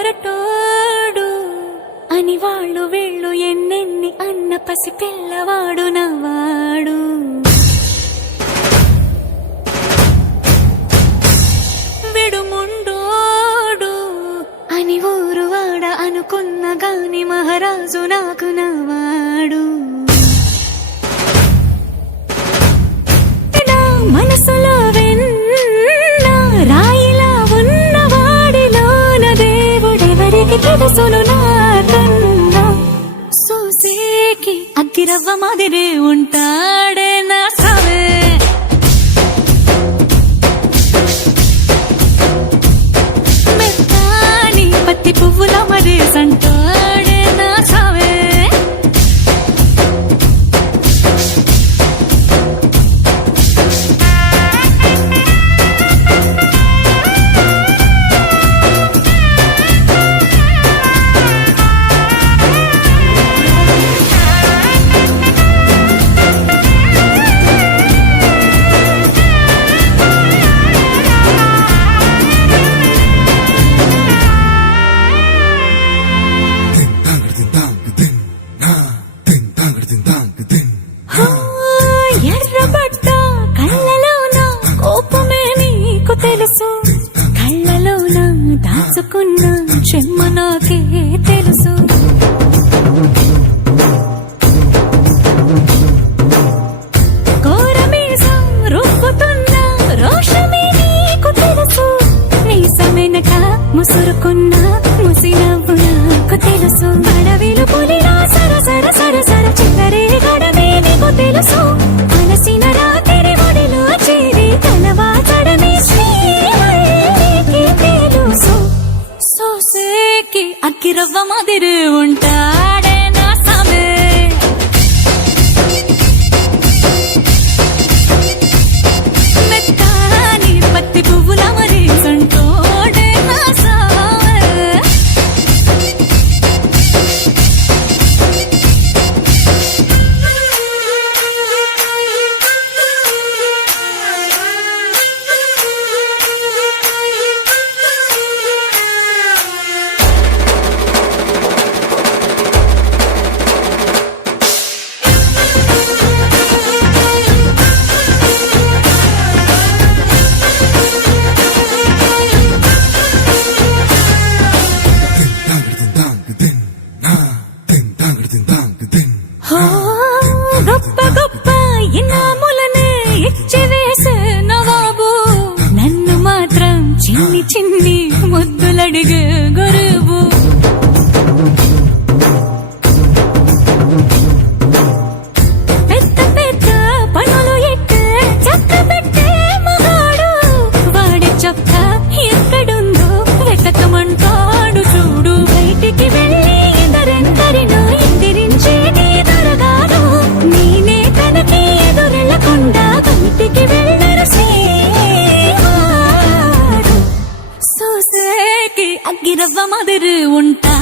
మొరటోడు అని వాళ్ళు వీళ్ళు ఎన్నెన్ని అన్న పసి పిల్లవాడు నవ్వాడు. విడుముండోడు అని ఊరు వాడ అనుకున్న గాని మహారాజు నాకు నవ్వాడు. మనసులో వెన్న రాయిలా ఉన్నవాడిలోన దేవుడెవరికి తెలుసును నాకన్నా. సూసేకి అగ్గిరవ్వ మాదిరి ఉంటాడే నా సావే. మెత్తాని పత్తి పువ్వుల మరి సంటాడే నా సావే. ఎర్రబడ్డ కళ్ళలోన కోపమే నీకు తెలుసు, కళ్ళలోన దాచుకున్న చెమ్మ నాకే తెలుసు. కోరమీసం రుబ్బుతున్న రోషమే నీకు తెలుసు, నీసమెనక ముసురుకున్న ముసినవ్వు నాకు తెలుసు. అడవిలు పులిలా సరసర సరసర చిల్లరే గడమే నీకు తెలుసు, అలసిన రాత్రి ఒడిలో చేరి తలవాచడమే శ్రీకి తెలుసు. సోసేకి అగ్గిరవ్వ మాదిరి ఉంటాడే నా సామే. మెత్తాని పత్తి పువ్వుల మరి సంటోడే నా సామే. గొప్ప గొప్ప ఇనాములనే ఇచ్చి వేసే నవాబు, నన్ను మాత్రం చిన్ని చిన్ని ముద్దులడిగే గురువు. పెద్ద పెద్ద పనులు ఎట్టే చక్క పెట్టే మగాడు, వాడి చొక్క ఎక్కడుందో వెతకమంటాడు చూడు. బయటికి వెళ్ళి ఇద్దరెందరినో ఎదిరించేది దొరగాడు, నేనే తనకి ఎదురెళ్ళకుండా బయటికి వెళ్ళరు శ్రీవాడు. సోసేకి అగ్గిరవ్వ మాదిరి ఉంటా